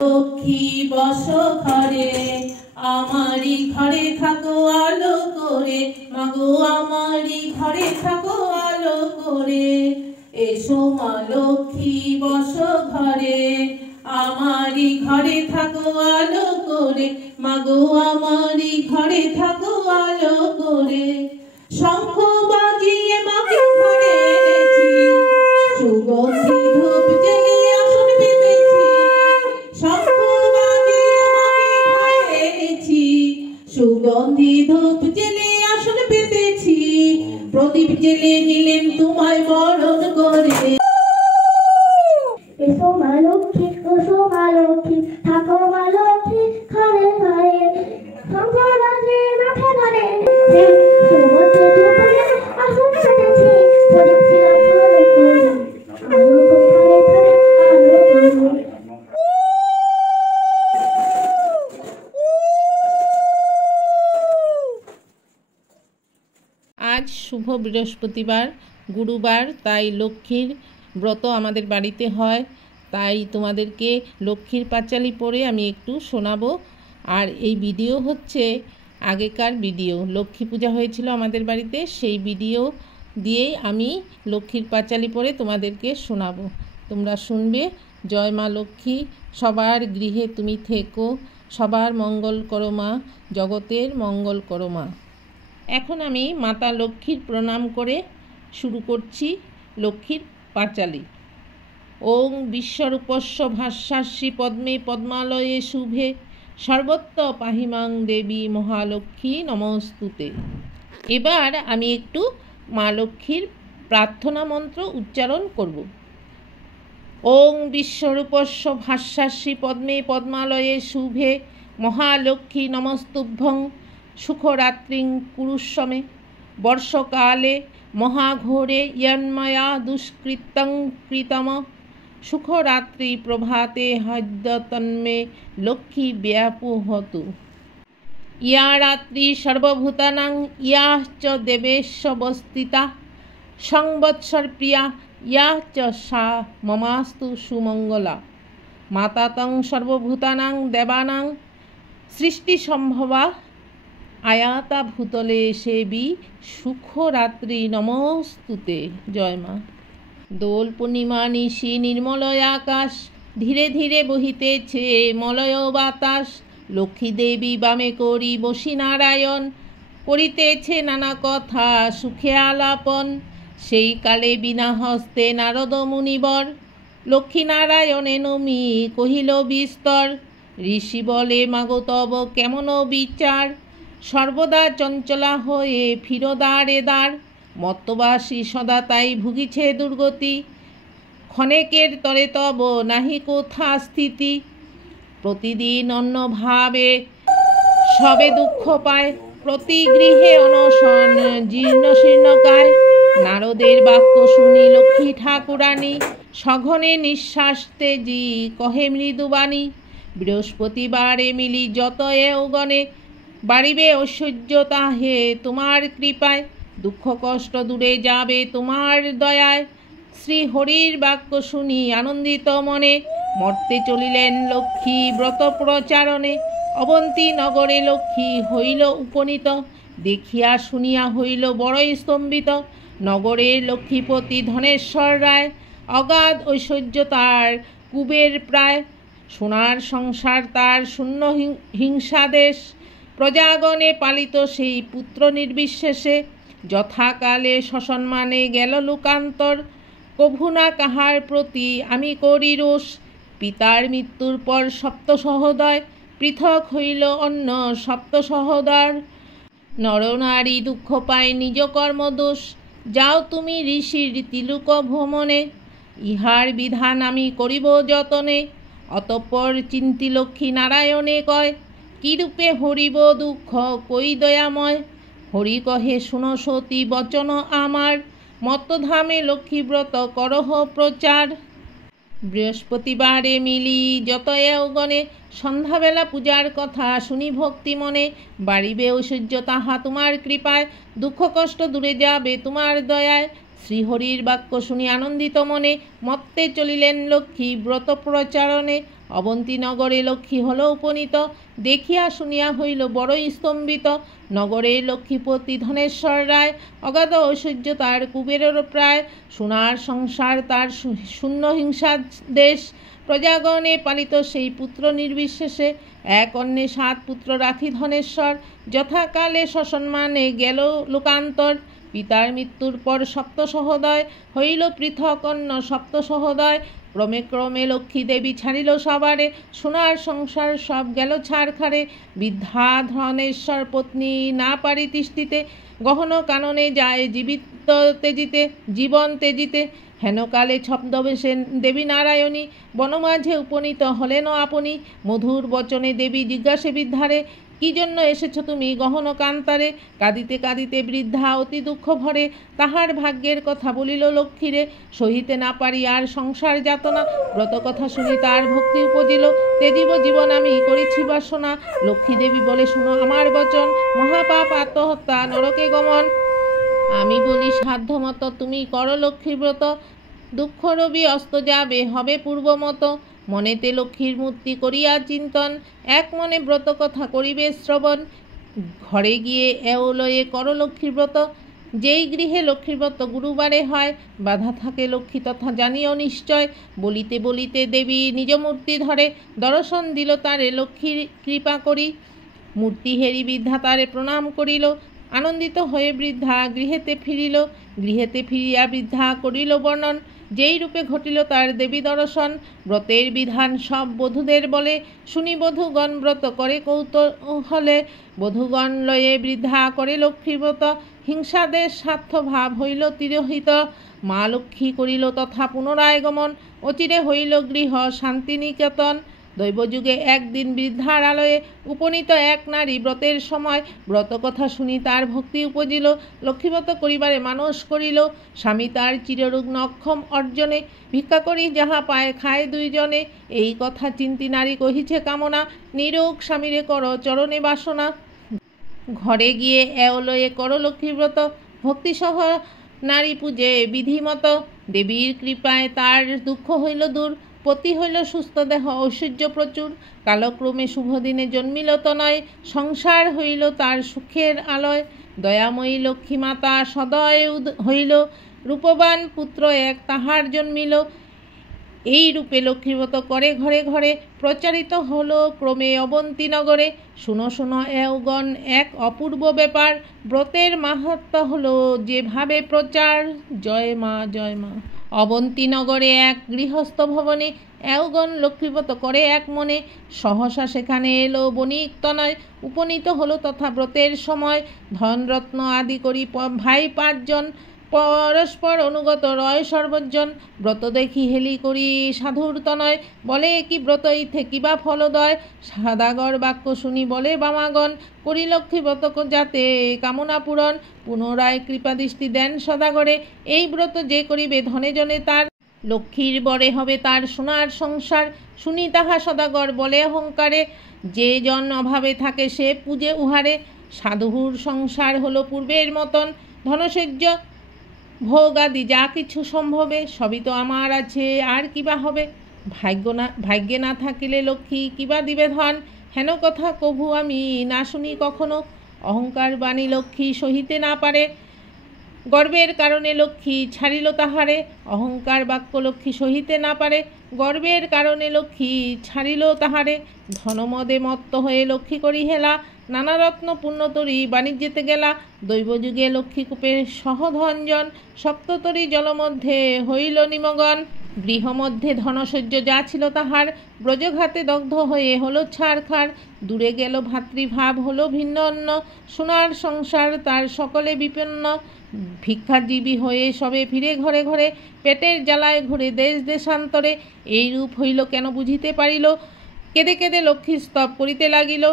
লক্ষ্মী বসো ঘরে, আমারি ঘরে থাকো আলো করে, মাগো আমারি ঘরে থাকো আলো করে। এসো মা লক্ষ্মী বসো ঘরে, আমারি ঘরে থাকো আলো করে, মাগো আমারি ঘরে থাকো আলো করে। শঙ্খ বাজিয়ে মাকে ঘরে এনেছি, সুগন্ধি ধূপ জেলে আসন পেতেছি। শঙ্খ বাজিয়ে মাকে ঘরে এনেছি, সুগন্ধি ধূপ জেলে আসন পেতেছি। প্রদীপ জেলে নিলেন তোমায় বরণ করে। এসো মা লক্ষ্মী, এসো মা লক্ষ্মী, থাকো মা লক্ষ্মী ঘরে ঘরে। শঙ্খ বাজিয়ে মাকে ঘরে এনেছি, সুগন্ধি ধূপ জেলে আসন পেতেছি। প্রদীপ জেলে বরণ করে, আলো ঘরে ঘরে আলো করে। আজ শুভ বৃহস্পতিবার, গুরুবার, তাই লক্ষ্মীর ব্রত আমাদের বাড়িতে হয়। তাই তোমাদেরকে লক্ষ্মীর পাঁচালী পড়ে আমি একটু শোনাবো। আর এই ভিডিও হচ্ছে আগেকার ভিডিও, লক্ষ্মী পূজা হয়েছিল আমাদের বাড়িতে, সেই ভিডিও দিয়েই আমি লক্ষ্মীর পাঁচালী পড়ে তোমাদেরকে শোনাবো। তোমরা শুনবে। জয় মা লক্ষ্মী, সবার গৃহে তুমি থেকো, সবার মঙ্গল করো মা, জগতের মঙ্গল করো মা। এখন আমি মাতা লক্ষ্মীর প্রণাম করে শুরু করছি লক্ষ্মীর পাঁচালী। ওং বিশ্বরূপস্য ভাস্যাস্যি পদ্মে পদ্মালয়ে শুভে, সর্বত্র পাহিমাং দেবী মহালক্ষ্মী নমস্তুতে। এবার আমি একটু মা লক্ষ্মীর প্রার্থনা মন্ত্র উচ্চারণ করব। ওং বিশ্বরূপস্য ভাস্যাস্যি পদ্মে পদ্মালয়ে শুভে, মহালক্ষ্মী নমস্তুভ্যং সুখরাত্রিং কুরুষ্বমে। বর্ষকালে মহাঘোরে ইয়ন্ময়া দুষ্কৃতং কৃতম, সুখরাত্রি প্রভাতে হদ্যতন্মে লক্ষ্মী ব্যাপুহতু। ইয়া রাত্রি সর্বভূতানাং ইয়া চ দেবেশ্ববস্থিতা, সংবৎসর প্রিয়া ইয়া চ সা মমাস্তু সুমঙ্গলা। মাতাতং সর্বভূতানাং দেবানাং সৃষ্টি সম্ভবা, আয়াতা ভূতলে সেবী সুখরাত্রি নমস্তুতে। জয় মা। দোল পূর্ণিমা নিশি নির্মলয় আকাশ, ধীরে ধীরে বহিতেছে মলয় বাতাস। লক্ষ্মী দেবী বামে করি বসি নারায়ণ, করিতেছে নানা কথা সুখে আলাপন। সেই কালে বিনা হস্তে নারদ মুনিবর, লক্ষ্মী নারায়ণে নমি কহিল বিস্তর। ঋষি বলে মাগো তব কেমন বিচার, সর্বদা চঞ্চলা হয়ে ফিরো দ্বারে দ্বার। মত্তবাসী সদা তাই ভুগিছে দুর্গতি, ক্ষণেকের তরে তব নাহি কোথা স্থিতি। প্রতিদিন অন্নভাবে সবে দুঃখ পায়, প্রতি গৃহে অনশন জীর্ণ শীর্ণকায়। নারদের বাক্য শুনি লক্ষ্মী ঠাকুরানী, সঘনে নিঃশ্বাস তেজি কহে মৃদুবাণী। বৃহস্পতিবারে মিলি যত এওগণে, বাড়িবে ঐশ্বর্য তাহে তোমার কৃপায়। দুঃখ কষ্ট দূরে যাবে তোমার দয়ায়, শ্রী হরির বাক্য শুনি আনন্দিত মনে। মর্তে চলিলেন লক্ষ্মী ব্রত প্রচারণে, অবন্তী নগরে লক্ষ্মী হইল উপনীত। দেখিয়া শুনিয়া হইল বড়ই স্তম্ভিত, নগরের লক্ষ্মীপতি ধনেশ্বর রায়। অগাধ ঐশ্বর্য তার কুবের প্রায়, সোনার সংসার তার শূন্য হিংসাদেশ। প্রজাগণে পালিত সেই পুত্র নির্বিশেষে, যথাকালে সসম্মানে গেল লোকান্তর। কভু না কাহার প্রতি আমি করি রোষ, পিতার মৃত্যুর পর সপ্ত সহোদয় পৃথক হইল অন্য সপ্ত সহোদর। নরনারী দুঃখ পায় নিজ কর্মদোষ, যাও তুমি ঋষির তিলুক ভ্রমণে। ইহার বিধান আমি করিব যতনে, অতঃপর চিন্তি লক্ষ্মী নারায়ণে কয়। কিরূপে হরিব দুঃখ কই দয়াময়, হরি কহে শুনো সতী বচন আমার। মত্তধামে লক্ষ্মীব্রত করহ প্রচার। বৃহস্পতিবারে মিলি যত এওগণে, সন্ধ্যাবেলা পূজার কথা শুনি ভক্তি মনে। বাড়িবে ঐশ্বর্য তাহা তোমার কৃপায়, দুঃখ কষ্ট দূরে যাবে তোমার দয়ায়। শ্রীহরির বাক্য শুনি আনন্দিত মনে, মত্তে চলিলেন লক্ষ্মী ব্রত প্রচারণে। অবন্তীনগরে লক্ষ্মী হল উপনীত, দেখিয়া শুনিয়া হইল বড়ই স্তম্ভিত। নগরের লক্ষ্মীপতি ধনেশ্বর রায়, অগাধ ঐশ্বর্য তার কুবেরেরও প্রায়। সোনার সংসার তার শূন্য হিংসা দেশ, প্রজাগণে পালিত সেই পুত্র নির্বিশেষে। এক অন্যে 7 পুত্র রাখি ধনেশ্বর, যথাকালে সসম্মানে গেল লোকান্তর। পিতার মৃত্যুর পর 7 সহোদয়, হইল পৃথক অন্য 7 সহোদয়। ক্রমে ক্রমে লক্ষ্মী দেবী ছাড়িল সবারে, সোনার সংসার সব গেল ছাড়খাড়ে। বৃদ্ধা ধনেশ্বর পত্নী না পারি তিষ্ঠিতে, গহন কাননে যায় জীবন তেজিতে। হেনকালে ছদ্মবেশে দেবী নারায়ণী, বনমাঝে উপনীত হলেন আপনি। মধুর বচনে দেবী জিজ্ঞাসে বৃদ্ধারে, কি জন্য এসেছ তুমি গহন কান্তারে? কাঁদিতে কাঁদিতে বৃদ্ধা অতি দুঃখ ভরে, তাহার ভাগ্যের কথা বলিল লক্ষ্মীরে। সহিতে না পারি আর সংসার যাতনা, ব্রত কথা শুনি তার ভক্তি উপজিল। তেজিব জীবন আমি করেছি বাসনা, লক্ষ্মী দেবী বলে শোনো আমার বচন। মহাপাপ আত্মহত্যা নরকে গমন, আমি বলি সাধ্যমতো তুমি করো লক্ষ্মীর ব্রত। দুঃখ রবি অস্ত যাবে হবে পূর্বমত, মনেতে লক্ষ্মীর মূর্তি করিয়া চিন্তন। এক মনে ব্রত কথা করিবে শ্রবণ, ঘরে গিয়ে এওলয়ে করো লক্ষ্মীর ব্রত। যেই গৃহে লক্ষ্মীর ব্রত গুরুবারে হয়, বাধা থাকে লক্ষ্মী তথা জানিও নিশ্চয়। বলিতে বলিতে দেবী নিজ মূর্তি ধরে, দর্শন দিল তারে লক্ষ্মীর কৃপা করি। মূর্তি হেরি বৃদ্ধা তারে প্রণাম করিল, আনন্দিত হয়ে বৃদ্ধা গৃহেতে ফিরিল। গৃহেতে ফিরিয়া বৃদ্ধা করিল বর্ণন, যেই রূপে ঘটিল তার দেবী দর্শন। ব্রতের বিধান সব বধূদের বলে, শুনি বধূগণ ব্রত করে কৌতূহলে। বধূগণ লয়ে বৃদ্ধা করে লক্ষ্মী ব্রত, হিংসাদেশ স্বার্থ ভাব হইল তিরোহিত। মা লক্ষ্মী করিল তথা পুনরায় গমন, অচিরে হইল গৃহ শান্তিনিকেতন। দৈবযুগে একদিন বৃদ্ধার আলয়ে, উপনীত এক নারী ব্রতের সময়। ব্রত কথা শুনি তার ভক্তি উপজিল, লক্ষ্মীব্রত করিবারে মানস করিল। স্বামী তার চিররুগ্ন অক্ষম অর্জনে, ভিক্ষা করি যাহা পায় খায় 2 জনে। এই কথা চিন্তি নারী কহিছে কামনা, নিরোগ স্বামীরে কর চরণে বাসনা। ঘরে গিয়ে এওলয়ে করো লক্ষ্মীব্রত, ভক্তিসহ নারী পূজে বিধিমত। দেবীর কৃপায় তার দুঃখ হইল দূর, পতি হইল সুস্থ দেহ ঐশ্বর্য প্রচুর। কালক্রমে শুভদিনে জন্মিল তনয়, সংসার হইল তার সুখের আলয়। দয়াময়ী লক্ষ্মী মাতা সদয় হইল, রূপবান পুত্র এক তাহার জন্মিল। এই রূপে লক্ষ্মীব্রত করে ঘরে ঘরে, প্রচারিত হলো ক্রমে অবন্তীনগরে। শুনো শুনো এওগণ এক অপূর্ব ব্যাপার, ব্রতের মাহাত্ম্য হলো যেভাবে প্রচার। জয় মা জয় মা। অবন্তীনগরে এক গৃহস্থ ভবনে, এওগণ লক্ষ্মীব্রত করে এক মনে। সহসা সেখানে এলো বণিক তনয়, উপনীত হলো তথা ব্রতের সময়। ধনরত্ন আদি করি ভাই 5 জন, পরস্পর অনুগত রয় সর্বজন। ব্রত দেখি হেলি করি সাধুর তনয়, বলে কি ব্রত ইথে কিবা ফলদয়। সদাগর বাক্য শুনি বলে বামাগণ, করি লক্ষ্মী ব্রত যাতে কামনা পূরণ। পুনরায় কৃপাদৃষ্টি দেন সদাগরে, এই ব্রত যে করিবে ধনে জনে তার। লক্ষ্মীর বরে হবে তার সোনার সংসার, শুনি তাহা সদাগর বলে অহংকারে। যে জন অভাবে থাকে সে পূজে উহারে, সাধুর সংসার হলো পূর্বের মতন। ধনৈশ্বর্য ভোগ আদি যা কিছু সম্ভবে, সবই তো আমার আছে আর কিবা হবে। ভাগ্যে না থাকিলে লক্ষ্মী কিবা দিবে ধন, হেন কথা কভু আমি না শুনি কখনো। অহংকার বাণী লক্ষ্মী সহিতে না পারে, গর্বের কারণে লক্ষ্মী ছাড়িল তাহারে। অহংকার বাক্য লক্ষ্মী সহিতে না পারে, গর্বের কারণে লক্ষ্মী ছাড়িল তাহারে। ধনমদে মত্ত হয়ে লক্ষ্মী করি হেলা, নানা রত্ন পুণ্যতরী বাণিজ্যেতে গেলা। দৈবযুগে লক্ষ্মীকূপের সহধঞ্জন, সপ্ততরী জলমধ্যে হইল নিমগন। গৃহমধ্যে ধনৈশ্বর্য যা ছিল তাহার, ব্রজঘাতে দগ্ধ হয়ে হলো ছারখার। দূরে গেল ভাতৃভাব হলো ভিন্ন অন্য, সোনার সংসার তার সকলে বিপন্ন। ভিক্ষাজীবী হয়ে সবে ফিরে ঘরে ঘরে, পেটের জ্বালায় ঘুরে দেশ দেশান্তরে। এই রূপ হইল কেন বুঝিতে পারিল, কেঁদে কেঁদে লক্ষ্মী স্তব করিতে লাগিল।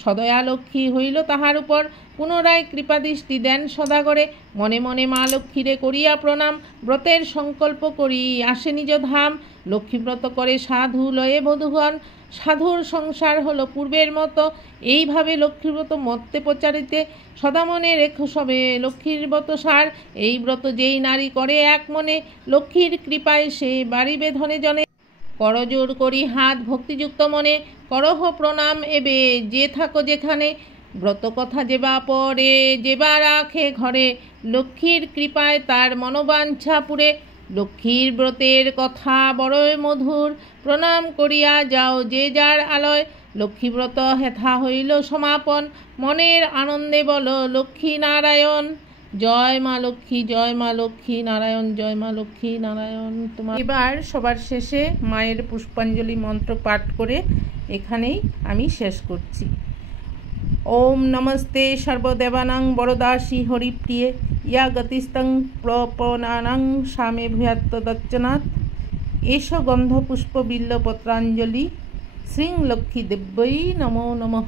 সদয়া লক্ষ্মী হইল তাহার উপর, পুনরায় কৃপাদৃষ্টি দেন সদাগরে। মনে মনে মা লক্ষ্মীরে করিয়া প্রণাম, ব্রতের সংকল্প করি আসে নিজ ধাম। লক্ষ্মীব্রত করে সাধু লয়ে বধূগণ, সাধুর সংসার হলো পূর্বের মতো। এইভাবে লক্ষ্মীব্রত মত্তে প্রচারিতে, সদা মনে রেখো সবে লক্ষ্মীর ব্রত সার। এই ব্রত যেই নারী করে এক মনে, লক্ষ্মীর কৃপায় সে বাড়িবে ধনে জনে। করজোর করি হাত ভক্তিযুক্ত মনে, করহ প্রণাম এবে যে থাকো যেখানে। ব্রত কথা যেবা পরে যেবা রাখে ঘরে, লক্ষ্মীর কৃপায় তার মনোবাঞ্ছা পুরে। লক্ষ্মীর ব্রতের কথা বড়ই মধুর, প্রণাম করিয়া যাও যে যার আলয়। লক্ষ্মীব্রত হেথা হইল সমাপন, মনের আনন্দে বলো লক্ষ্মী নারায়ণ। জয় মা লক্ষ্মী, জয় মা লক্ষ্মী নারায়ণ, জয় মা লক্ষ্মী নারায়ণ। তোমার এবার সবার শেষে মায়ের পুষ্পাঞ্জলি মন্ত্র পাঠ করে এখানেই আমি শেষ করছি। ওম নমস্তে সর্বদেবানাং বরদাসী হরিপ্রিয়ে, ইয়া গতিস্তং প্রপনানাং সামে ভূয়াত্তদচ্চনাথ। এষ গন্ধপুষ্প বিল্লপত্রাঞ্জলি, শ্রীং লক্ষ্মী দেব্যৈ নমো নমঃ।